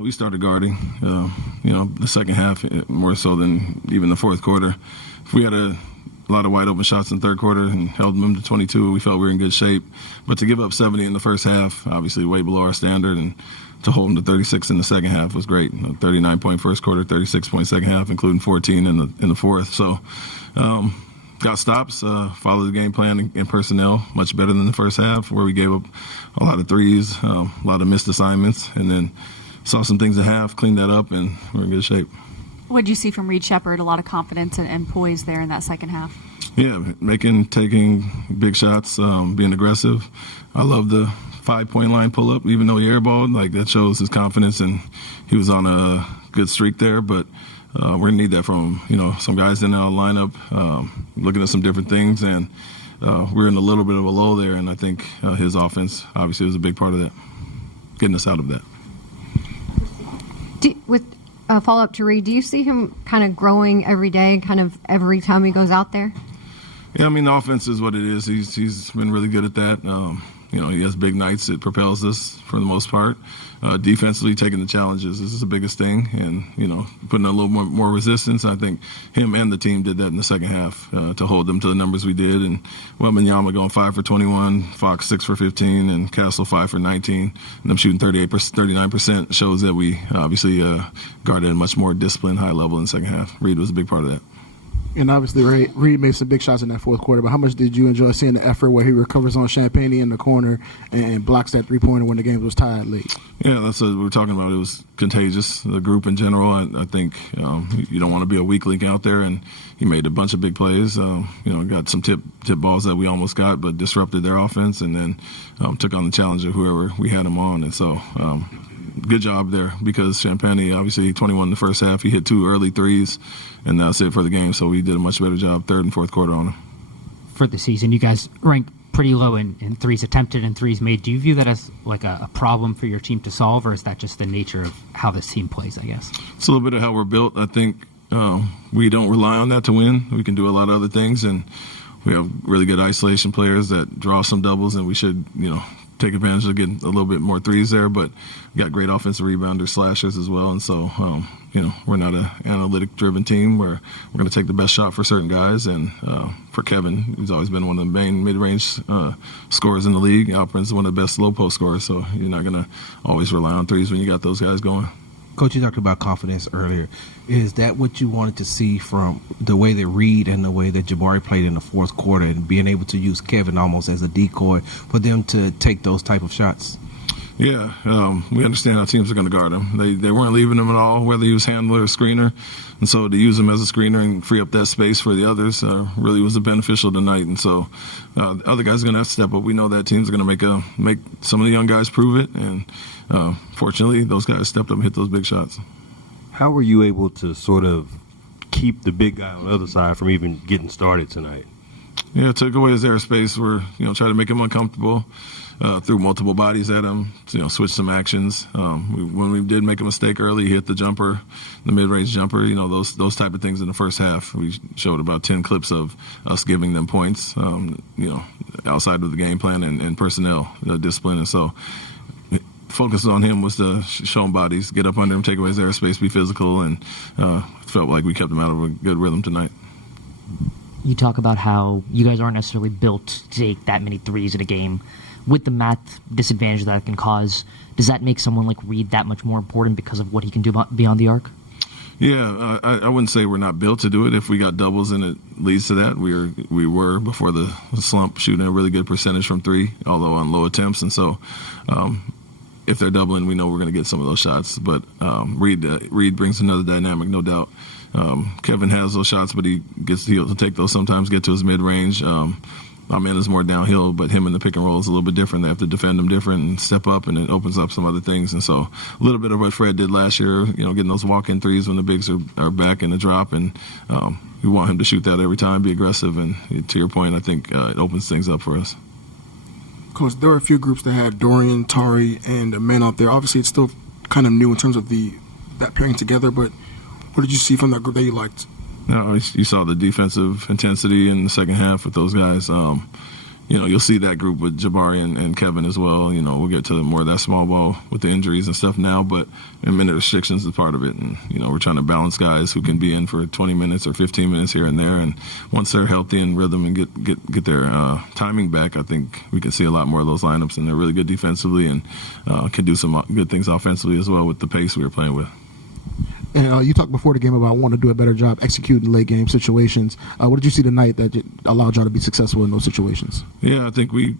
We started guarding, the second half more so than even the fourth quarter. We had a lot of wide open shots in the third quarter and held them to 22. We felt we were in good shape. But to give up 70 in the first half, obviously way below our standard, and to hold them to 36 in the second half was great. 39-point first quarter, 36-point second half, including 14 in the fourth. So got stops, followed the game plan and personnel much better than the first half, where we gave up a lot of threes, a lot of missed assignments, and then saw some things at half, cleaned that up, and we're in good shape. What did you see from Reed Shepherd? A lot of confidence and poise there in that second half. Yeah, taking big shots, being aggressive. I love the 5-point line pull-up, even though he airballed. Like, that shows his confidence, and he was on a good streak there. But we're going to need that from him. Some guys in our lineup looking at some different things, and we're in a little bit of a low there, and I think his offense obviously was a big part of that, getting us out of that. With a follow-up to Reed, do you see him kind of growing every day, kind of every time he goes out there? Yeah, the offense is what it is. He's been really good at that. He has big nights. It propels us for the most part. Defensively, taking the challenges is the biggest thing, and putting a little more resistance. I think him and the team did that in the second half to hold them to the numbers we did. And Wembanyama going 5 for 21, Fox 6 for 15, and Castle 5 for 19, and them shooting 39% shows that we obviously guarded a much more disciplined, high level in the second half. Reed was a big part of that. And obviously, Reed made some big shots in that fourth quarter, but how much did you enjoy seeing the effort where he recovers on Champagne in the corner and blocks that three-pointer when the game was tied late? Yeah, that's what we were talking about. It was contagious, the group in general. I think you don't want to be a weak link out there, and he made a bunch of big plays. Got some tip balls that we almost got, but disrupted their offense, and then took on the challenge of whoever we had him on. And so good job there, because Champagne, obviously 21 in the first half. He hit 2 early threes, and that's it for the game. So we did a much better job third and fourth quarter on him. For the season, you guys rank pretty low in threes attempted and threes made. Do you view that as like a problem for your team to solve, or is that just the nature of how this team plays, I guess? It's a little bit of how we're built. I think we don't rely on that to win. We can do a lot of other things, and we have really good isolation players that draw some doubles, and we should, take advantage of getting a little bit more threes there, but we got great offensive rebounders, slashers as well. And so, we're not an analytic-driven team where we're going to take the best shot for certain guys. And for Kevin, he's always been one of the main mid-range scorers in the league. Alperen's one of the best low-post scorers, so you're not going to always rely on threes when you got those guys going. Coach, you talked about confidence earlier. Is that what you wanted to see from the way that Reed and the way that Jabari played in the fourth quarter, and being able to use Kevin almost as a decoy for them to take those type of shots? Yeah, we understand how teams are going to guard him. They weren't leaving him at all, whether he was handler or screener. And so to use him as a screener and free up that space for the others really was beneficial tonight. And so other guys are going to have to step up. We know that teams are going to make some of the young guys prove it. And fortunately, those guys stepped up and hit those big shots. How were you able to sort of keep the big guy on the other side from even getting started tonight? Yeah, took away his airspace. We're, try to make him uncomfortable. Threw multiple bodies at him, switched some actions. When we did make a mistake early, he hit the jumper, the mid-range jumper, those type of things in the first half. We showed about 10 clips of us giving them points, outside of the game plan and personnel discipline. And so focus on him was to show him bodies, get up under him, take away his airspace, be physical, and felt like we kept him out of a good rhythm tonight. You talk about how you guys aren't necessarily built to take that many threes in a game. With the math disadvantage that it can cause, does that make someone like Reed that much more important because of what he can do beyond the arc? Yeah, I wouldn't say we're not built to do it. If we got doubles and it leads to that, we were before the slump shooting a really good percentage from three, although on low attempts. And so if they're doubling, we know we're going to get some of those shots. But Reed brings another dynamic, no doubt. Kevin has those shots, but he'll take those sometimes, get to his mid-range. Man is more downhill, but him in the pick and roll is a little bit different. They have to defend him different and step up, and it opens up some other things. And so a little bit of what Fred did last year, getting those walk-in threes when the bigs are back in the drop, and we want him to shoot that every time, be aggressive. And to your point, I think it opens things up for us. Coach, there were a few groups that had Dorian, Tari, and a man out there. Obviously, it's still kind of new in terms of that pairing together, but what did you see from that group that you liked? No, you saw the defensive intensity in the second half with those guys. you'll see that group with Jabari and Kevin as well. We'll get to more of that small ball with the injuries and stuff now, but minute restrictions is part of it. And, we're trying to balance guys who can be in for 20 minutes or 15 minutes here and there. And once they're healthy and rhythm and get their timing back, I think we can see a lot more of those lineups. And they're really good defensively and can do some good things offensively as well with the pace we were playing with. And you talked before the game about wanting to do a better job executing late game situations. What did you see tonight that allowed y'all to be successful in those situations? Yeah, I think we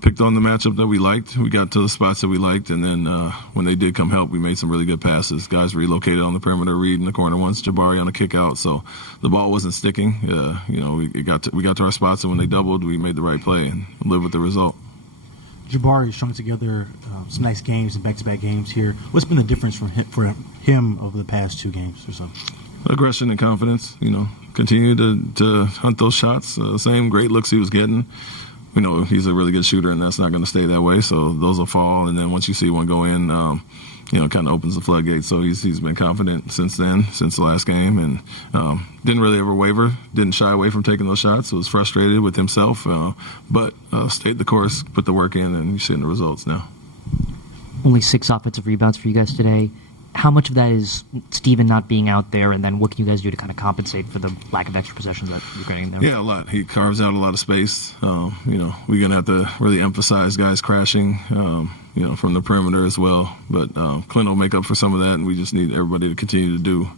picked on the matchup that we liked. We got to the spots that we liked, and then when they did come help, we made some really good passes. Guys relocated on the perimeter, Reed in the corner once, Jabari on a kick out, so the ball wasn't sticking. We got to our spots, and when they doubled, we made the right play and lived with the result. Jabari has strung together some nice games and back-to-back games here. What's been the difference for him over the past 2 games or so? Aggression and confidence. Continue to hunt those shots. Same great looks he was getting. He's a really good shooter, and that's not going to stay that way. So those will fall, and then once you see one go in, kind of opens the floodgates. So he's been confident since then, since the last game, and didn't really ever waver. Didn't shy away from taking those shots. Was frustrated with himself, but stayed the course, put the work in, and you're seeing the results now. Only 6 offensive rebounds for you guys today. How much of that is Steven not being out there, and then what can you guys do to kind of compensate for the lack of extra possessions that you're getting there? Yeah, a lot. He carves out a lot of space. We're going to have to really emphasize guys crashing, from the perimeter as well. But Clint will make up for some of that, and we just need everybody to continue to do,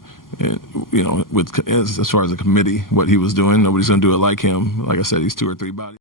as far as a committee, what he was doing. Nobody's going to do it like him. Like I said, he's 2 or 3 bodies.